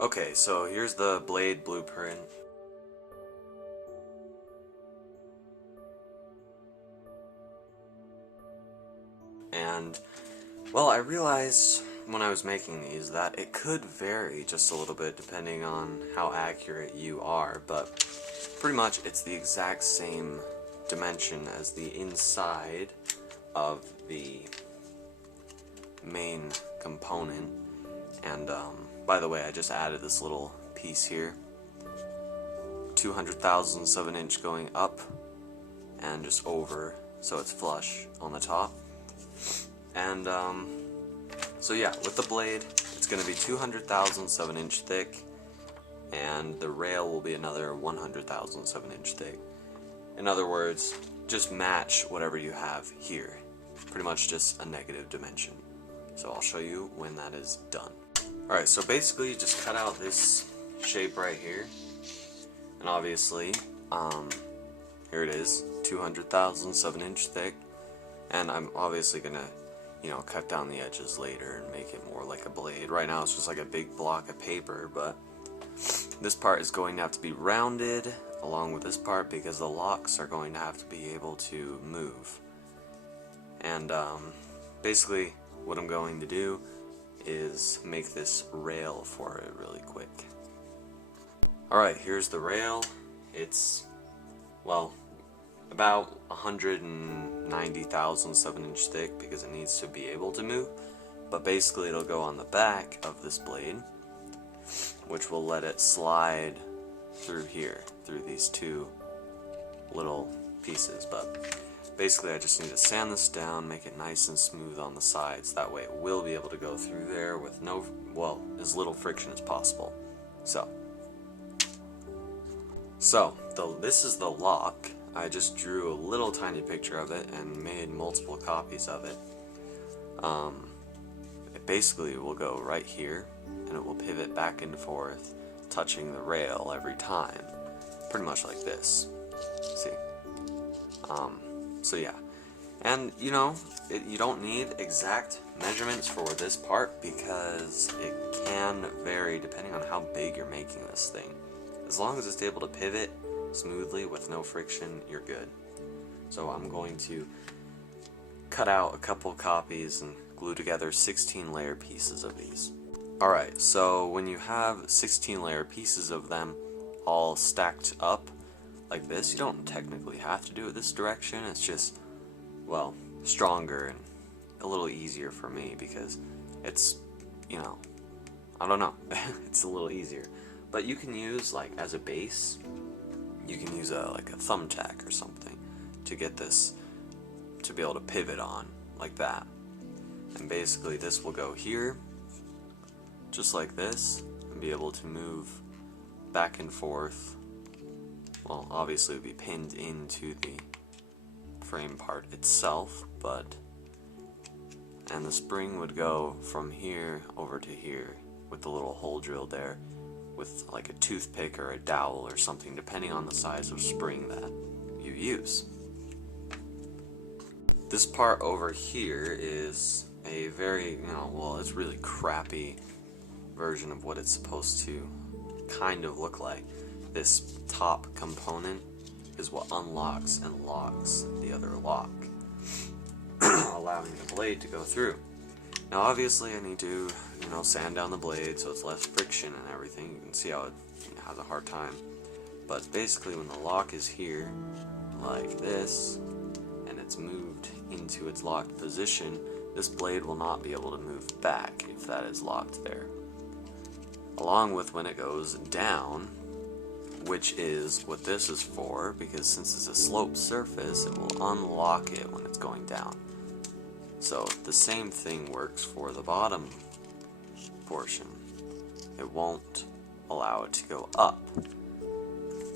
Okay, so here's the blade blueprint. And, well, I realized when I was making these that it could vary just a little bit depending on how accurate you are, but pretty much it's the exact same dimension as the inside of the main component. And by the way, I just added this little piece here, 200 thousandths of an inch going up and just over, so it's flush on the top. And so yeah, with the blade, it's going to be 200 thousandths of an inch thick, and the rail will be another 100 thousandths of an inch thick. In other words, just match whatever you have here. Pretty much just a negative dimension. So I'll show you when that is done. Alright, so basically you just cut out this shape right here, and obviously, here it is, 200 thousandths of an inch thick, and I'm obviously gonna, cut down the edges later and make it more like a blade. Right now it's just like a big block of paper, but this part is going to have to be rounded along with this part because the locks are going to have to be able to move. And basically what I'm going to do is make this rail for it really quick. Alright, here's the rail. It's, well, about 190 thousandths of an inch thick because it needs to be able to move, but basically it'll go on the back of this blade, which will let it slide through here, through these two little pieces. But basically I just need to sand this down, make it nice and smooth on the sides, that way it will be able to go through there with as little friction as possible. So this is the lock. I just drew a little tiny picture of it and made multiple copies of it. It basically will go right here, and it will pivot back and forth, touching the rail every time, pretty much like this. See? So yeah, and you don't need exact measurements for this part because it can vary depending on how big you're making this thing. As long as it's able to pivot smoothly with no friction, you're good. So I'm going to cut out a couple copies and glue together 16 layer pieces of these. Alright, so when you have 16 layer pieces of them all stacked up like this, you don't technically have to do it this direction. It's just, well, stronger and a little easier for me because it's, I don't know, it's a little easier. But you can use, like, as a base, you can use like a thumbtack or something to get this to be able to pivot on like that. And basically this will go here, just like this, and be able to move back and forth. Well, obviously it would be pinned into the frame part itself, and the spring would go from here over to here with the little hole drilled there, with like a toothpick or a dowel or something, depending on the size of spring that you use. This part over here is a very, it's really crappy version of what it's supposed to kind of look like. This top component is what unlocks and locks the other lock, allowing the blade to go through. Now obviously I need to, sand down the blade so it's less friction and everything. You can see how it has a hard time. But basically when the lock is here, like this, and it's moved into its locked position, this blade will not be able to move back if that is locked there. Along with when it goes down, which is what this is for, because since it's a sloped surface, it will unlock it when it's going down. So the same thing works for the bottom portion. It won't allow it to go up.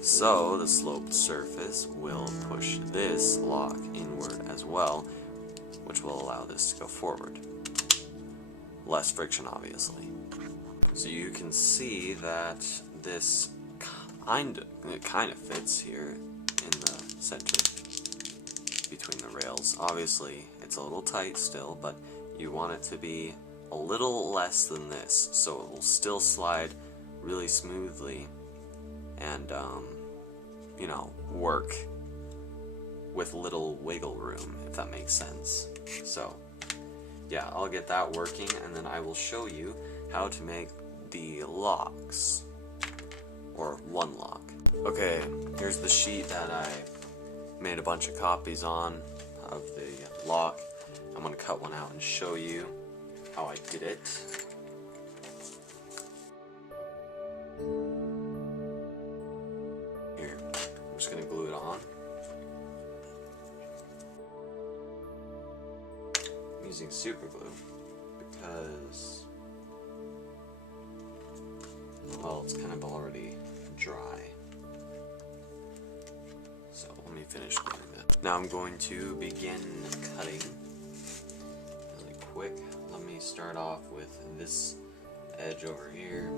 So the sloped surface will push this lock inward as well, which will allow this to go forward. Less friction, obviously. So you can see that this kind of fits here in the center between the rails. Obviously it's a little tight still, but you want it to be a little less than this, so it will still slide really smoothly and, you know, work with little wiggle room, if that makes sense. So, yeah, I'll get that working, and then I will show you how to make the locks, or one lock. Okay, here's the sheet that I made a bunch of copies on of the lock. I'm going to cut one out and show you how I did it. Here, I'm just going to glue it on. I'm using super glue because, well, it's kind of already dry. So let me finish gluing that. Now I'm going to begin cutting really quick. Let me start off with this edge over here.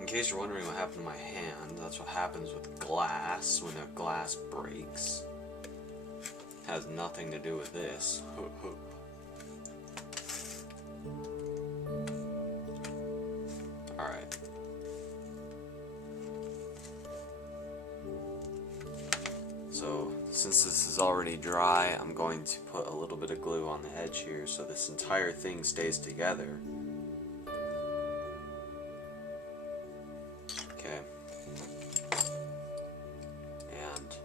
In case you're wondering what happened to my hand, that's what happens with glass when a glass breaks. Has nothing to do with this. Alright. So, since this is already dry, I'm going to put a little bit of glue on the edge here so this entire thing stays together. Okay. And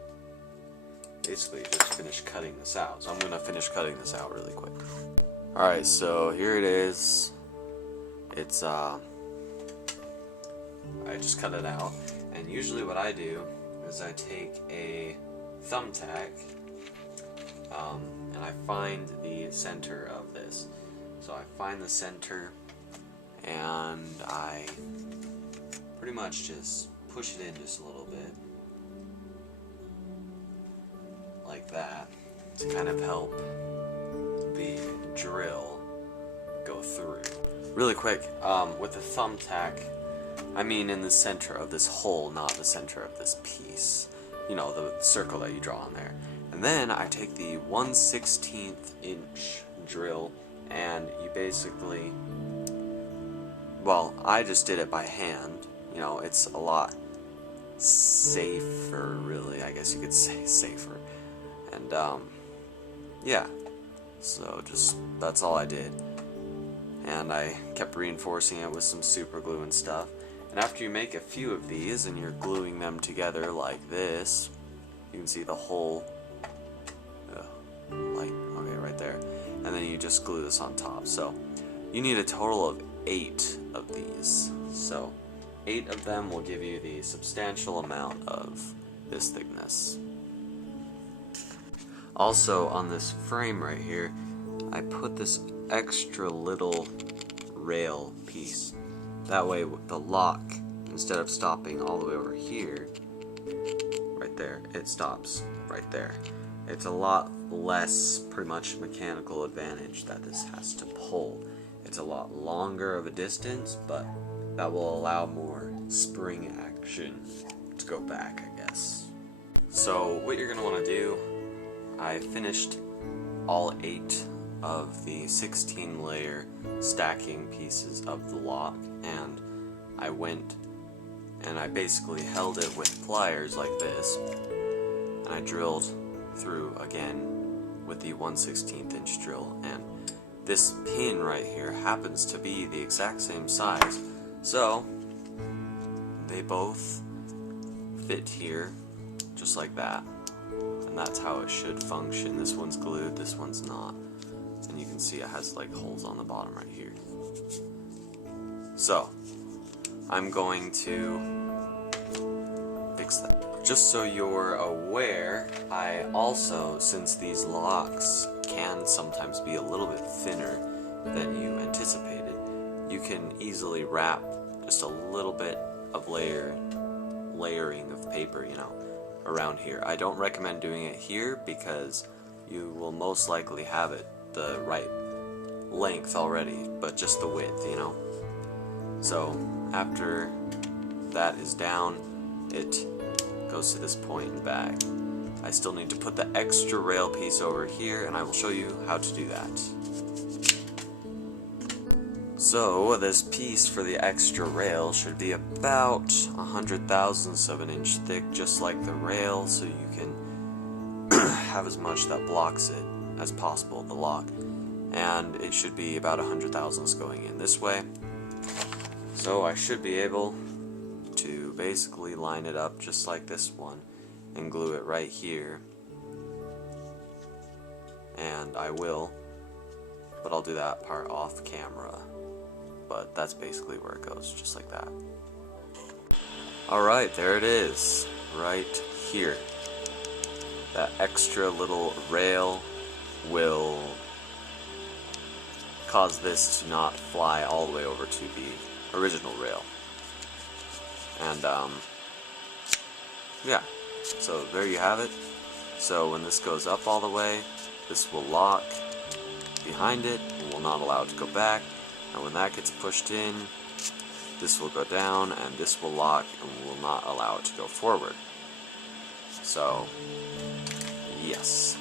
basically just finish cutting this out. So I'm going to finish cutting this out really quick. Alright, so here it is. It's, I just cut it out. And usually what I do is I take a thumbtack and I find the center of this. So I find the center and I pretty much just push it in just a little bit. Like that, to kind of help the drill go through. Really quick, with the thumbtack, I mean in the center of this hole, not the center of this piece. You know, the circle that you draw on there. And then I take the 1/16 inch drill and you basically, well, I just did it by hand. You know, it's a lot safer, really, I guess you could say safer. And, yeah, so just, that's all I did. And I kept reinforcing it with some super glue and stuff. And after you make a few of these and you're gluing them together like this, you can see the whole light, okay, right there. And then you just glue this on top. So you need a total of 8 of these. So 8 of them will give you the substantial amount of this thickness. Also, on this frame right here, I put this extra little rail piece. That way the lock, instead of stopping all the way over here, right there, it stops right there. It's a lot less, pretty much, mechanical advantage that this has to pull. It's a lot longer of a distance, but that will allow more spring action to go back, I guess. So what you're going to want to do, I finished all 8 of the 16 layer stacking pieces of the lock, and I went and I basically held it with pliers like this, and I drilled through again with the 1/16 inch drill, and this pin right here happens to be the exact same size, so they both fit here just like that, and that's how it should function. This one's glued, this one's not. And you can see it has like holes on the bottom right here. So I'm going to fix that. Just so you're aware, I also, since these locks can sometimes be a little bit thinner than you anticipated, you can easily wrap just a little bit of layering of paper, you know, around here. I don't recommend doing it here because you will most likely have it the right length already, but just the width, you know. So after that is down, it goes to this point and back. I still need to put the extra rail piece over here, and I will show you how to do that. So this piece for the extra rail should be about 100,000ths of an inch thick, just like the rail, so you can have as much that blocks it as possible, the lock. And it should be about 100,000ths going in this way. So I should be able to basically line it up just like this one and glue it right here. And I will, but I'll do that part off camera. But that's basically where it goes, just like that. Alright, there it is, right here. That extra little rail will cause this to not fly all the way over to the original rail. And yeah, so there you have it. So when this goes up all the way, this will lock behind it and will not allow it to go back. And when that gets pushed in, this will go down and this will lock and will not allow it to go forward. So, yes.